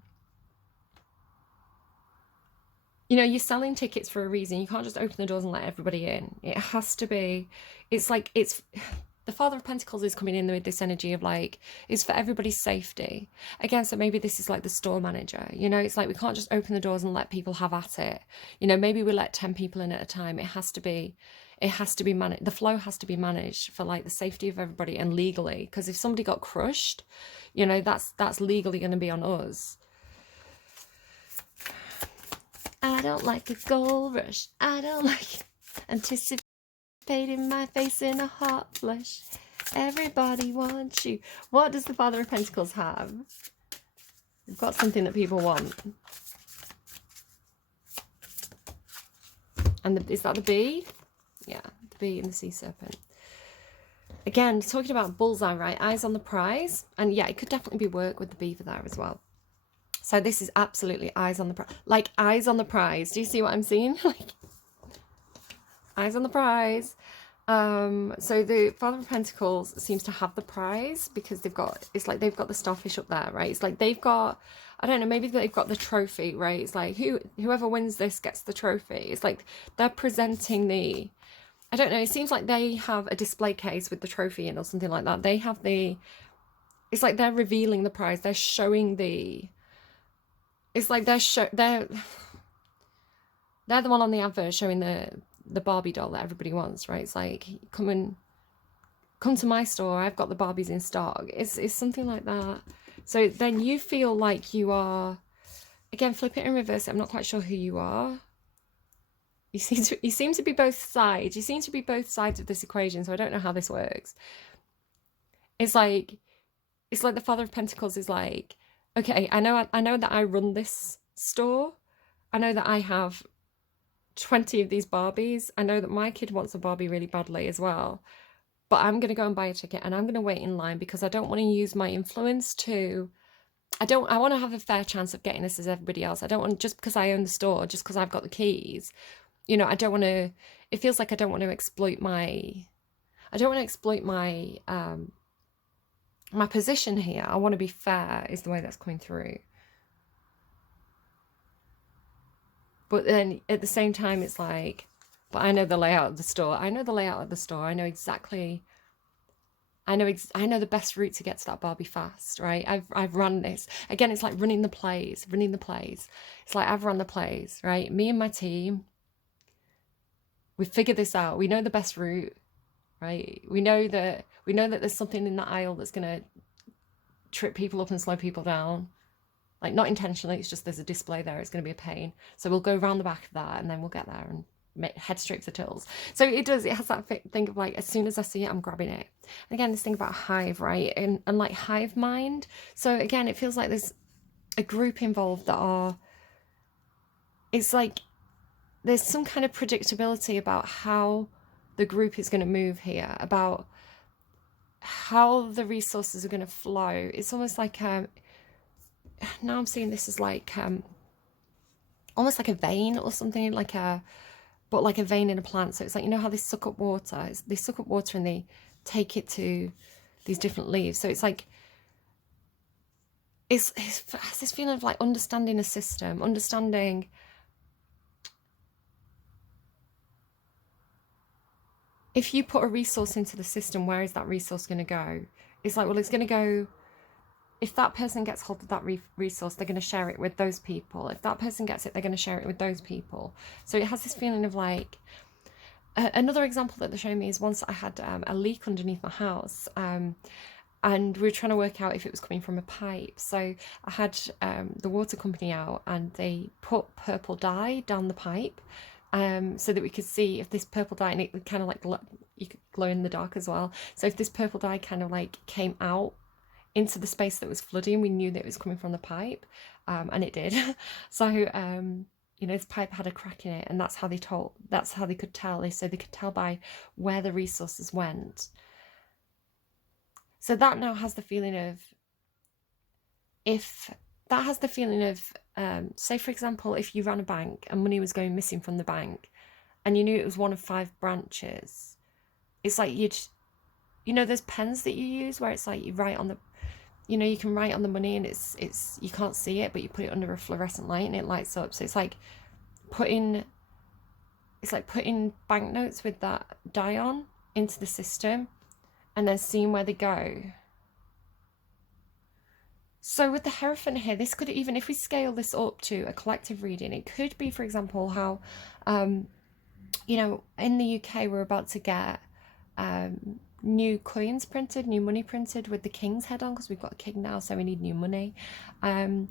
You know, you're selling tickets for a reason. You can't just open the doors and let everybody in. It has to be, it's like, it's the Father of Pentacles is coming in with this energy of like, it's for everybody's safety. Again, so maybe this is like the store manager, you know, it's like we can't just open the doors and let people have at it. You know, maybe we let 10 people in at a time. It has to be managed. The flow has to be managed for like the safety of everybody and legally. Because if somebody got crushed, you know, that's legally going to be on us. I don't like a gold rush. I don't like anticipating my face in a hot flush. Everybody wants you. What does the Father of Pentacles have? They've got something that people want. And is that the bee? Yeah, the bee and the sea serpent. Again, talking about bullseye, right? Eyes on the prize. And yeah, it could definitely be work with the beaver there as well. So this is absolutely eyes on the prize. Like eyes on the prize. Do you see what I'm seeing? Like eyes on the prize. So the Father of Pentacles seems to have the prize because they've got, it's like they've got the starfish up there, right? It's like they've got, I don't know, maybe they've got the trophy, right? It's like whoever wins this gets the trophy. It's like they're presenting the, I don't know, it seems like they have a display case with the trophy in or something like that. They have the, it's like they're revealing the prize. They're showing the, it's like they're the one on the advert showing the Barbie doll that everybody wants, right? It's like, come to my store, I've got the Barbies in stock. It's something like that. So then you feel like you are, again, flip it and reverse it. I'm not quite sure who you are. You seem to be both sides. You seem to be both sides of this equation, so I don't know how this works. It's like the Father of Pentacles is like, okay, I know that I run this store. I know that I have 20 of these Barbies. I know that my kid wants a Barbie really badly as well. But I'm going to go and buy a ticket and I'm going to wait in line because I don't want to use my influence to... I want to have a fair chance of getting this as everybody else. I don't want, just because I own the store, just because I've got the keys, you know, I don't want to... It feels like I don't want to exploit my... my position here. I want to be fair is the way that's coming through. But then at the same time, it's like, but I know the layout of the store. I know the layout of the store. I know exactly, I know the best route to get to that Barbie fast, right? I've run this. Again, it's like running the plays. It's like I've run the plays, right? Me and my team, we figured this out. We know the best route, right? We know that there's something in that aisle that's going to trip people up and slow people down. Like, not intentionally, it's just there's a display there. It's going to be a pain. So we'll go around the back of that and then we'll get there and head straight for the tills. So it has that thing of like, as soon as I see it, I'm grabbing it. And again, this thing about hive, right? And like hive mind. So again, it feels like there's a group involved that are, it's like there's some kind of predictability about how the group is going to move here, about how the resources are going to flow. It's almost like now I'm seeing this as like almost like a vein or something, but like a vein in a plant. So it's like, you know how they suck up water? They suck up water and they take it to these different leaves. So it's like it's has this feeling of like understanding a system, understanding if you put a resource into the system, where is that resource going to go? It's like, well, it's going to go, if that person gets hold of that resource, they're going to share it with those people. If that person gets it, they're going to share it with those people. So it has this feeling of like, another example that they're showing me is once I had a leak underneath my house, and we were trying to work out if it was coming from a pipe. So I had the water company out and they put purple dye down the pipe, so that we could see if this purple dye, and it kind of like you could glow in the dark as well. So if this purple dye kind of like came out into the space that was flooding, we knew that it was coming from the pipe, and it did. So you know, this pipe had a crack in it, and that's how they could tell. They could tell by where the resources went. So that now has the feeling of, say for example, if you ran a bank and money was going missing from the bank and you knew it was one of 5 branches, it's like you know, there's pens that you use where it's like you write on the, you know, you can write on the money and it's you can't see it, but you put it under a fluorescent light and it lights up. So it's like putting banknotes with that dye on into the system, and then seeing where they go. So with the Hierophant here, this could, even if we scale this up to a collective reading, it could be, for example, how, you know, in the UK, we're about to get new coins printed, new money printed with the king's head on, because we've got a king now, so we need new money. And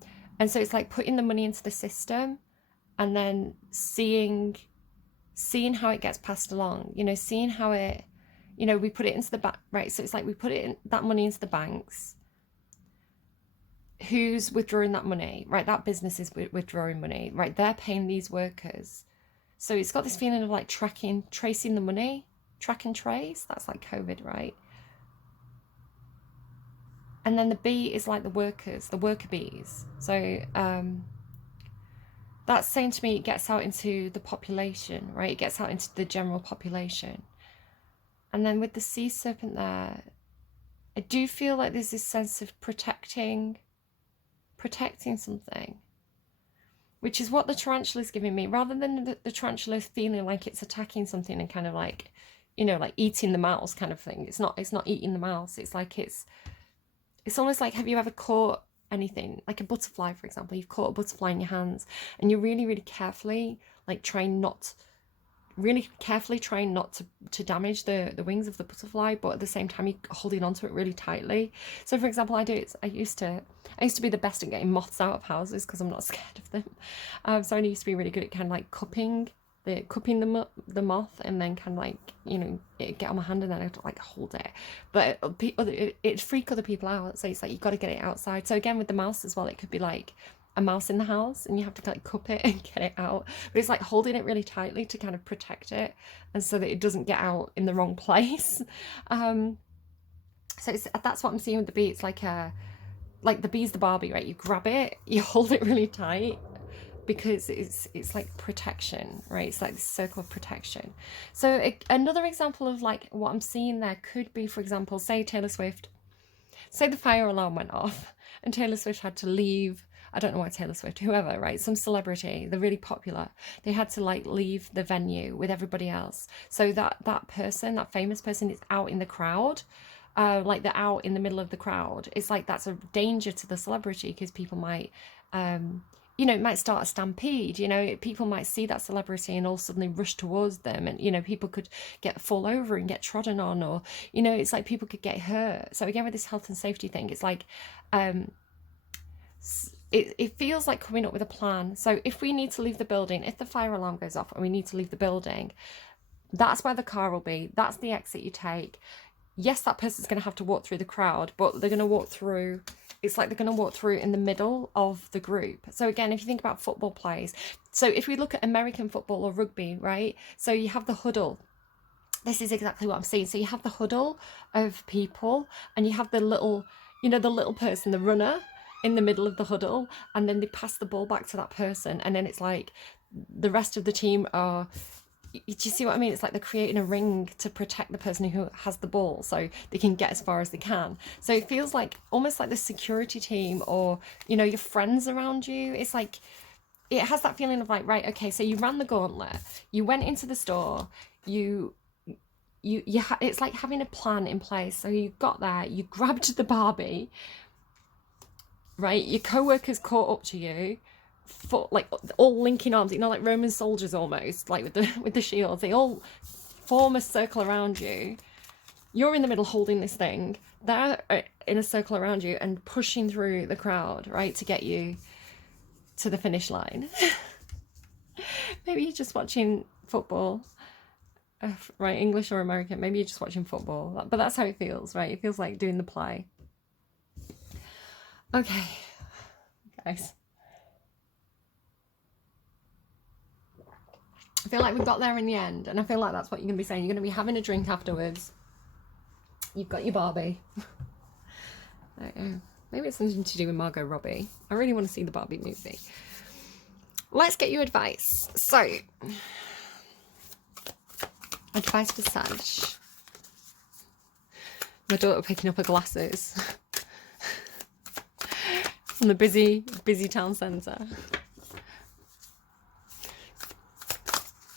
so it's like putting the money into the system and then seeing how it gets passed along, you know, seeing how it, you know, we put it into the bank, right? So it's like we put it in, that money into the banks. Who's withdrawing that money, right? That business is withdrawing money, right? They're paying these workers. So it's got this feeling of like tracing the money, track and trace. That's like COVID, right? And then the bee is like the workers, the worker bees. So that's saying to me it gets out into the population, right? It gets out into the general population. And then with the sea serpent there, I do feel like there's this sense of protecting something, which is what the tarantula is giving me, rather than the tarantula feeling like it's attacking something and kind of like, you know, like eating the mouse kind of thing. It's not eating the mouse. It's like it's almost like, have you ever caught anything, like a butterfly, for example? You've caught a butterfly in your hands and you're really carefully like trying not to damage the wings of the butterfly, but at the same time you're holding onto it really tightly. So for example, I used to be the best at getting moths out of houses because I'm not scared of them. So I used to be really good at kind of like cupping the moth, and then kind of like, you know, it'd get on my hand and then I'd like hold it, but it'd freak other people out. So it's like, you've got to get it outside. So again, with the mouse as well, it could be like a mouse in the house and you have to like cup it and get it out, but it's like holding it really tightly to kind of protect it and so that it doesn't get out in the wrong place. So that's what I'm seeing with the bee. It's like the bee's the Barbie, right? You grab it, you hold it really tight because it's like protection, right? It's like this circle of protection. So another example of like what I'm seeing there could be, for example, say Taylor Swift, say the fire alarm went off and Taylor Swift had to leave. I don't know why Taylor Swift, whoever, right? Some celebrity, they're really popular. They had to like leave the venue with everybody else. So that famous person is out in the crowd, like they're out in the middle of the crowd. It's like that's a danger to the celebrity because people might, you know, it might start a stampede. You know, people might see that celebrity and all suddenly rush towards them, and you know, people could fall over and get trodden on, or you know, it's like people could get hurt. So again, with this health and safety thing, it's like it feels like coming up with a plan. So if we need to leave the building, if the fire alarm goes off and we need to leave the building, that's where the car will be. That's the exit you take. Yes, that person's going to have to walk through the crowd, but they're going to walk through, it's like they're going to walk through in the middle of the group. So again, if you think about football plays, so if we look at American football or rugby, right? So you have the huddle. This is exactly what I'm seeing. So you have the huddle of people and you have the little, you know, the little person, the runner in the middle of the huddle, and then they pass the ball back to that person, and then it's like the rest of the team are, do you see what I mean? It's like they're creating a ring to protect the person who has the ball so they can get as far as they can. So it feels like almost like the security team, or you know, your friends around you. It's like it has that feeling of like, right, okay, so you ran the gauntlet, you went into the store, it's like having a plan in place. So you got there, you grabbed the Barbie, right? Your co-workers caught up to you, like all linking arms, you know, like Roman soldiers almost, like with the shields. They all form a circle around you. You're in the middle holding this thing. They're in a circle around you and pushing through the crowd, right, to get you to the finish line. Maybe you're just watching football, right? English or American. Maybe you're just watching football, but that's how it feels, right? It feels like doing the play. Okay, guys. I feel like we got there in the end, and I feel like that's what you're going to be saying. You're going to be having a drink afterwards. You've got your Barbie. I don't know. Maybe it's something to do with Margot Robbie. I really want to see the Barbie movie. Let's get you advice. So, advice for Sag. My daughter picking up her glasses from the busy town centre.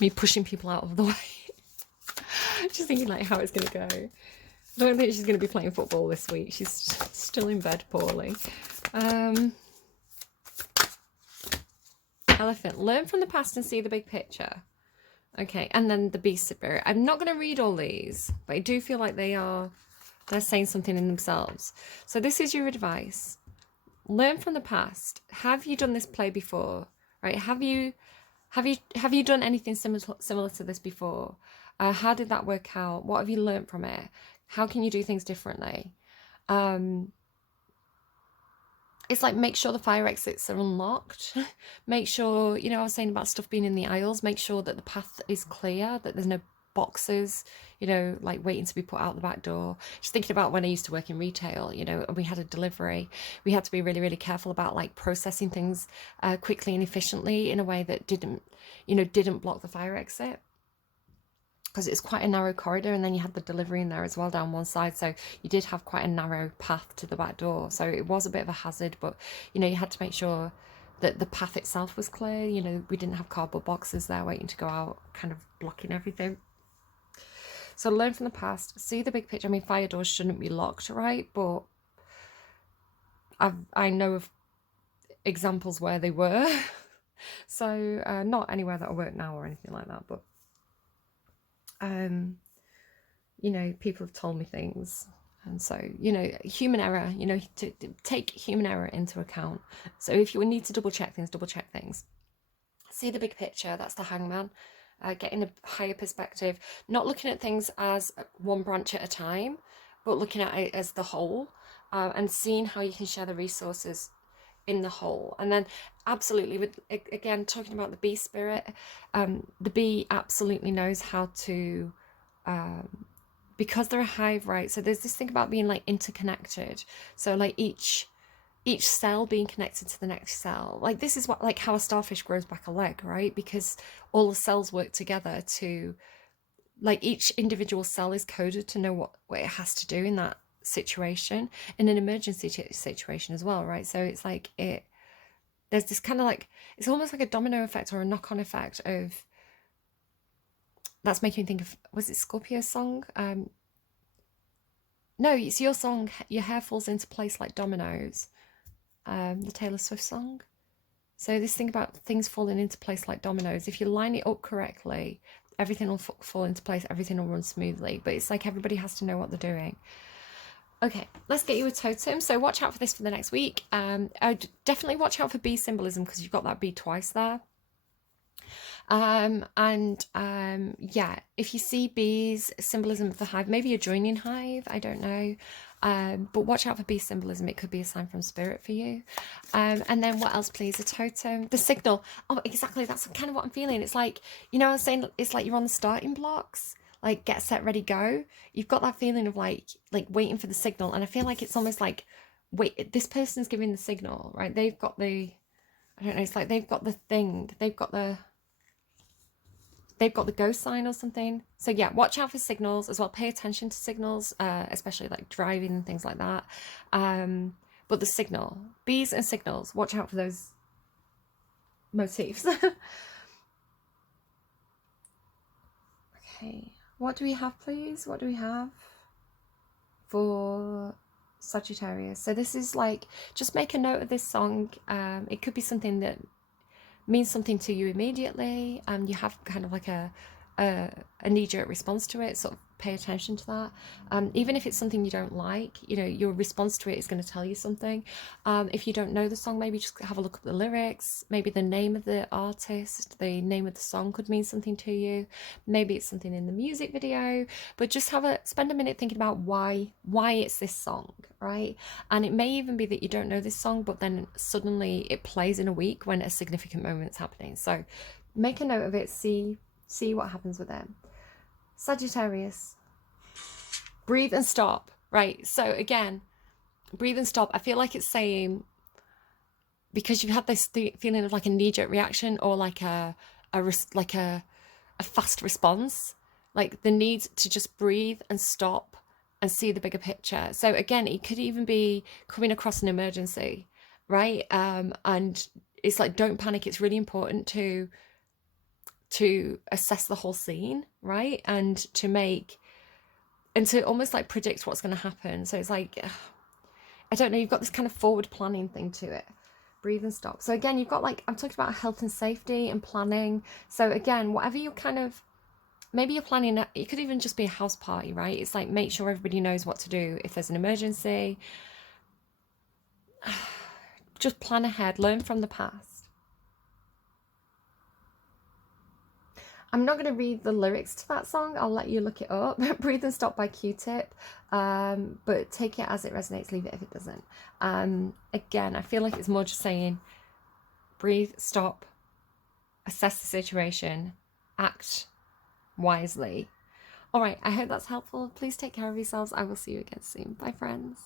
Me pushing people out of the way. Just thinking like how it's going to go. don't think she's going to be playing football this week. She's still in bed poorly. Elephant, learn from the past and see the big picture. Okay, and then the beast spirit. I'm not going to read all these, but I do feel like they're saying something in themselves. So this is your advice. Learn from the past. Have you done this play before? Right? Have you done anything similar to this before? How did that work out? What have you learned from it? How can you do things differently? It's like, make sure the fire exits are unlocked. Make sure, I was saying about stuff being in the aisles, make sure that the path is clear, that there's no boxes, like waiting to be put out the back door. Just thinking about when I used to work in retail, and we had a delivery, we had to be really, really careful about like processing things quickly and efficiently in a way that didn't block the fire exit. Because it's quite a narrow corridor, and then you had the delivery in there as well down one side, so you did have quite a narrow path to the back door, so it was a bit of a hazard. But you had to make sure that the path itself was clear. We didn't have cardboard boxes there waiting to go out, kind of blocking everything. So learn from the past, see the big picture. I mean, fire doors shouldn't be locked, right? But I know of examples where they were. So not anywhere that I work now or anything like that, but people have told me things, and so human error, to take human error into account. So if you need to double check things, see the big picture. That's the Hangman. Getting a higher perspective, not looking at things as one branch at a time, but looking at it as the whole, and seeing how you can share the resources in the whole. And then absolutely, with again talking about the bee spirit, the bee absolutely knows how to, because they're a hive, right? So there's this thing about being like interconnected, so like each cell being connected to the next cell. Like this is what, like how a starfish grows back a leg, right? Because all the cells work together to, like, each individual cell is coded to know what it has to do in that situation, in an emergency situation as well, right? So it's like there's this kind of like, it's almost like a domino effect or a knock-on effect of, that's making me think of, was it Scorpio's song? No, it's your song, Your Hair Falls Into Place Like Dominoes, the Taylor Swift song. So this thing about things falling into place like dominoes, if you line it up correctly, everything will fall into place, everything will run smoothly. But it's like everybody has to know what they're doing. Okay, let's get you a totem. So watch out for this for the next week. I'd definitely watch out for bee symbolism, because you've got that bee twice there. Yeah, if you see bees, symbolism of the hive, maybe a joining hive, I don't know. But watch out for bee symbolism. It could be a sign from spirit for you. And then what else, please? A totem, the signal. Oh, exactly. That's kind of what I'm feeling. It's like, I was saying, it's like you're on the starting blocks, like get set, ready, go. You've got that feeling of like waiting for the signal. And I feel like it's almost like, wait, this person's giving the signal, right? They've got the, I don't know, it's like they've got the thing, they've got the go sign or something. So yeah, watch out for signals as well. Pay attention to signals, especially like driving and things like that. But the signal, bees and signals, watch out for those motifs. Okay, what do we have, please? What do we have for Sagittarius? So this is like, just make a note of this song. It could be something that means something to you immediately, and you have kind of like a knee-jerk response to it. Sort of pay attention to that. Even if it's something you don't like, your response to it is going to tell you something. If you don't know the song, maybe just have a look at the lyrics. Maybe the name of the artist, the name of the song could mean something to you. Maybe it's something in the music video, but just spend a minute thinking about why it's this song, right? And it may even be that you don't know this song, but then suddenly it plays in a week when a significant moment's happening. So make a note of it, see what happens with them. Sagittarius, breathe and stop, right? So again, breathe and stop. I feel like it's saying, because you've had this feeling of like a knee-jerk reaction, or like a fast response, like the need to just breathe and stop and see the bigger picture. So again, it could even be coming across an emergency, right? And it's like, don't panic. It's really important to assess the whole scene, right? And to make and to almost like predict what's going to happen. So it's like, I don't know, you've got this kind of forward planning thing to it. Breathe and stop. So again, you've got like, I'm talking about health and safety and planning. So again, whatever you kind of, maybe you're planning, it could even just be a house party, right? It's like, make sure everybody knows what to do if there's an emergency. Just plan ahead, learn from the past. I'm not going to read the lyrics to that song. I'll let you look it up. Breathe and Stop by Q-Tip. But take it as it resonates, leave it if it doesn't. Again, I feel like it's more just saying, breathe, stop, assess the situation, act wisely. All right, I hope that's helpful. Please take care of yourselves. I will see you again soon. Bye, friends.